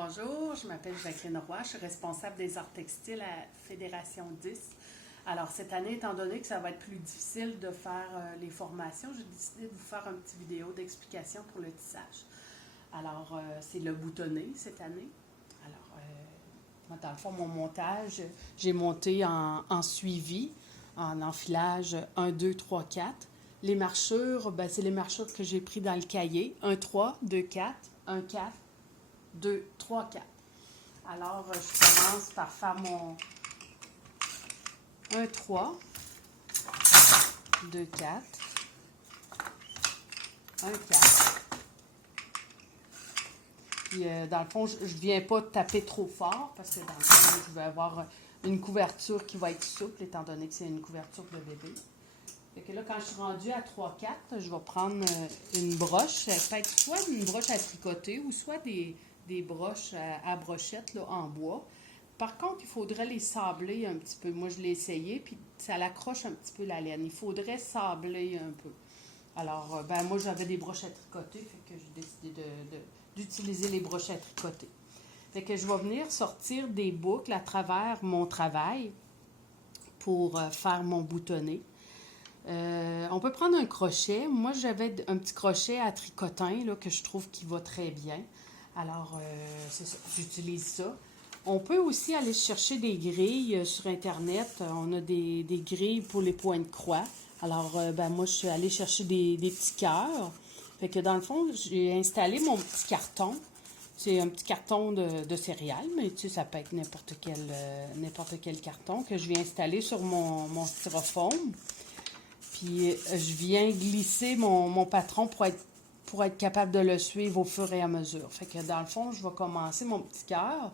Bonjour, je m'appelle Jacqueline Roy, je suis responsable des arts textiles à Fédération 10. Alors cette année, étant donné que ça va être plus difficile de faire les formations, j'ai décidé de vous faire une petite vidéo d'explication pour le tissage. Alors c'est le boutonné cette année. Alors moi, dans le fond, mon montage, j'ai monté en suivi, en enfilage 1, 2, 3, 4. Les marchures, c'est les marchures que j'ai pris dans le cahier. 1, 3, 2, 4, 1, 4. 2, 3, 4. Alors, je commence par faire mon 1, 3, 2, 4, 1, 4. Puis, dans le fond, je ne viens pas taper trop fort parce que dans le fond, je vais avoir une couverture qui va être souple étant donné que c'est une couverture de bébé. Fait que là, quand je suis rendue à 3, 4, je vais prendre une broche. Ça peut être soit une broche à tricoter ou soit des broches à brochette là, en bois. Par contre, il faudrait les sabler un petit peu. Moi, je l'ai essayé, puis ça l'accroche un petit peu la laine. Il faudrait sabler un peu. Alors, moi, j'avais des broches à tricoter, fait que j'ai décidé d'utiliser les broches à tricoter. Fait que je vais venir sortir des boucles à travers mon travail pour faire mon boutonné. On peut prendre un crochet. Moi, j'avais un petit crochet à tricotin là, que je trouve qui va très bien. Alors, c'est ça, j'utilise ça. On peut aussi aller chercher des grilles sur Internet. On a des grilles pour les points de croix. Alors, moi, je suis allée chercher des petits cœurs. Fait que dans le fond, j'ai installé mon petit carton. C'est un petit carton de céréales, mais tu sais, ça peut être n'importe quel carton que je viens installer sur mon styrofoam. Puis, je viens glisser mon patron pour être capable de le suivre au fur et à mesure. Fait que dans le fond, je vais commencer mon petit cœur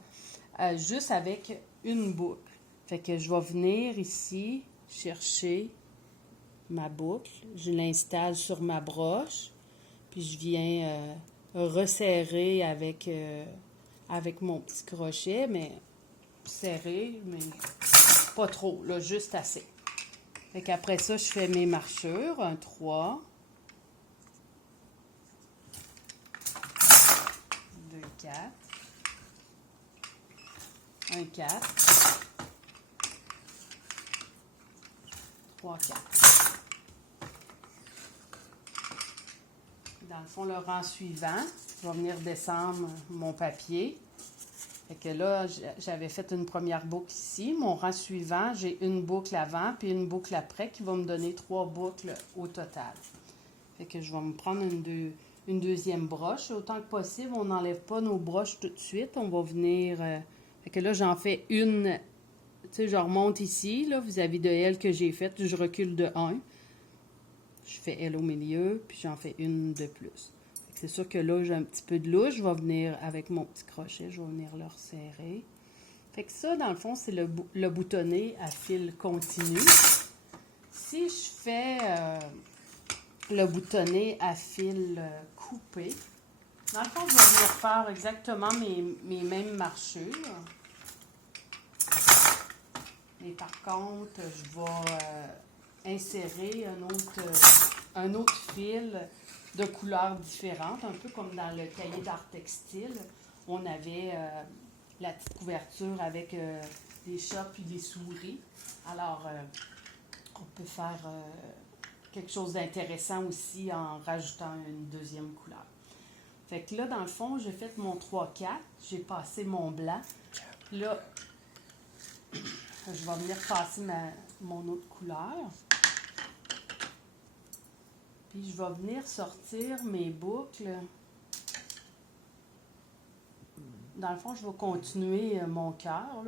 juste avec une boucle. Fait que je vais venir ici chercher ma boucle. Je l'installe sur ma broche. Puis je viens resserrer avec mon petit crochet, mais serré, mais pas trop, là, juste assez. Fait qu'après ça, je fais mes marchures. 1, 3. 2, 4. 1, 4. 3, 4. Dans le fond, le rang suivant, je vais venir descendre mon papier. Fait que là, j'avais fait une première boucle ici. Mon rang suivant, j'ai une boucle avant puis une boucle après qui va me donner 3 boucles au total. Fait que je vais me prendre une deuxième broche. Autant que possible, on n'enlève pas nos broches tout de suite. On va venir... fait que là, j'en fais une... Tu sais, je remonte ici, là, vis-à-vis de elle que j'ai faite. Je recule de 1. Je fais elle au milieu, puis j'en fais une de plus. C'est sûr que là, j'ai un petit peu de louche. Je vais venir avec mon petit crochet, je vais venir le resserrer. Fait que ça, dans le fond, c'est le boutonné à fil continu. Si je fais le boutonné à fil coupé, dans le fond, je vais venir faire exactement mes mêmes marchures. Mais par contre, je vais insérer un autre fil de couleurs différentes, un peu comme dans le cahier d'art textile. On avait la petite couverture avec des chats puis des souris. Alors, on peut faire quelque chose d'intéressant aussi en rajoutant une deuxième couleur. Fait que là, dans le fond, j'ai fait mon 3-4. J'ai passé mon blanc. Là, je vais venir passer mon autre couleur. Puis je vais venir sortir mes boucles. Dans le fond, je vais continuer mon cœur.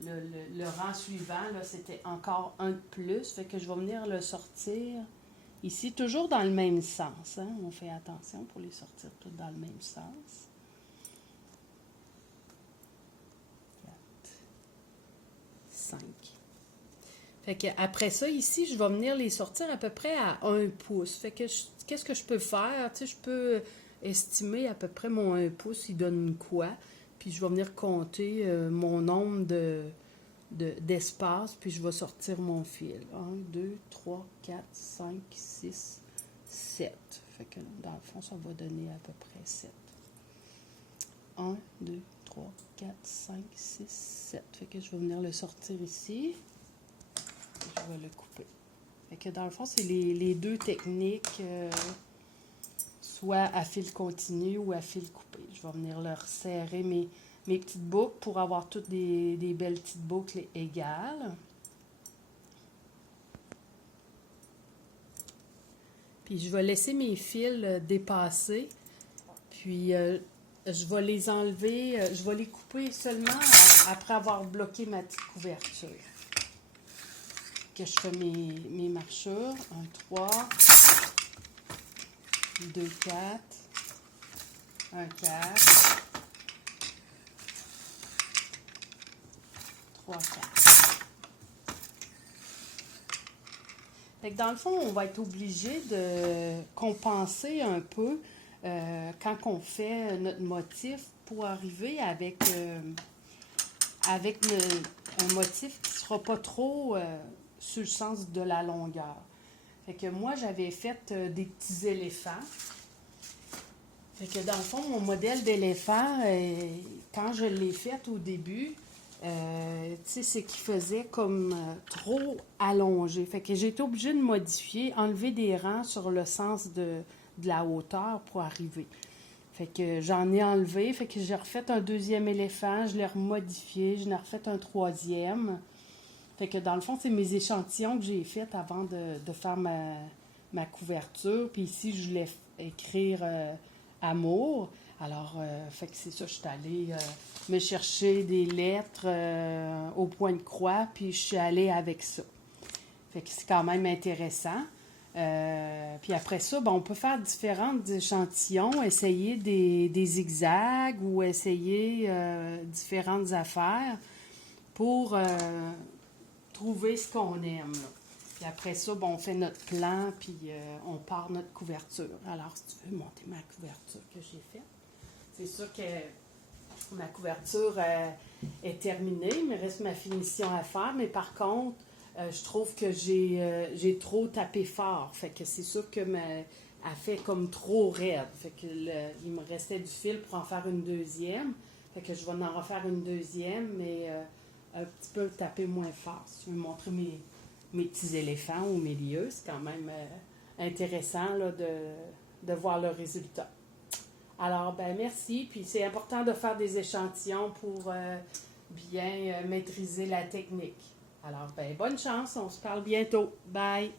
Le rang suivant, là, c'était encore un de plus. Fait que je vais venir le sortir ici, toujours dans le même sens. Hein? On fait attention pour les sortir tous dans le même sens. 4, 5. Fait que après ça, ici, je vais venir les sortir à peu près à 1 pouce. Fait que qu'est-ce que je peux faire? Tu sais, je peux estimer à peu près mon 1 pouce, il donne quoi? Puis je vais venir compter mon nombre d'espace, puis je vais sortir mon fil. 1, 2, 3, 4, 5, 6, 7. Fait que dans le fond, ça va donner à peu près 7. 1, 2, 3. 3, 4, 5, 6, 7. Fait que je vais venir le sortir ici. Je vais le couper. Fait que dans le fond, c'est les deux techniques, soit à fil continu ou à fil coupé. Je vais venir leur serrer mes petites boucles pour avoir toutes des belles petites boucles égales. Puis je vais laisser mes fils dépasser. Puis je vais les enlever, je vais les couper seulement après avoir bloqué ma petite couverture. Que je fais mes marchures. 1, 3, 2, 4, 1, 4, 3, 4. Fait que dans le fond, on va être obligé de compenser un peu quand on fait notre motif pour arriver avec un motif qui ne sera pas trop sur le sens de la longueur. Fait que moi, j'avais fait des petits éléphants. Fait que dans le fond, mon modèle d'éléphant, quand je l'ai fait au début, tu sais, c'est qu'il faisait comme trop allongé. Fait que j'ai été obligée de modifier, enlever des rangs sur le sens de la hauteur pour arriver. Fait que j'en ai enlevé, fait que j'ai refait un deuxième éléphant, je l'ai remodifié, j'en ai refait un troisième. Fait que dans le fond, c'est mes échantillons que j'ai faits avant de faire ma couverture. Puis ici, je voulais écrire amour. Alors, fait que c'est ça, je suis allée me chercher des lettres au point de croix, puis je suis allée avec ça. Fait que c'est quand même intéressant. Puis après ça, on peut faire différents échantillons, essayer des zigzags ou essayer différentes affaires pour trouver ce qu'on aime. Là. Puis après ça, on fait notre plan, puis on part notre couverture. Alors, si tu veux monter ma couverture que j'ai faite, c'est sûr que ma couverture est terminée, il me reste ma finition à faire, mais par contre, je trouve que j'ai trop tapé fort. Fait que c'est sûr que elle fait comme trop raide. Fait que il me restait du fil pour en faire une deuxième. Fait que je vais en refaire une deuxième, mais un petit peu taper moins fort. Si tu veux montrer mes petits éléphants au milieu, c'est quand même intéressant là, de voir le résultat. Alors, merci. Puis c'est important de faire des échantillons pour bien maîtriser la technique. Alors, bonne chance. On se parle bientôt. Bye!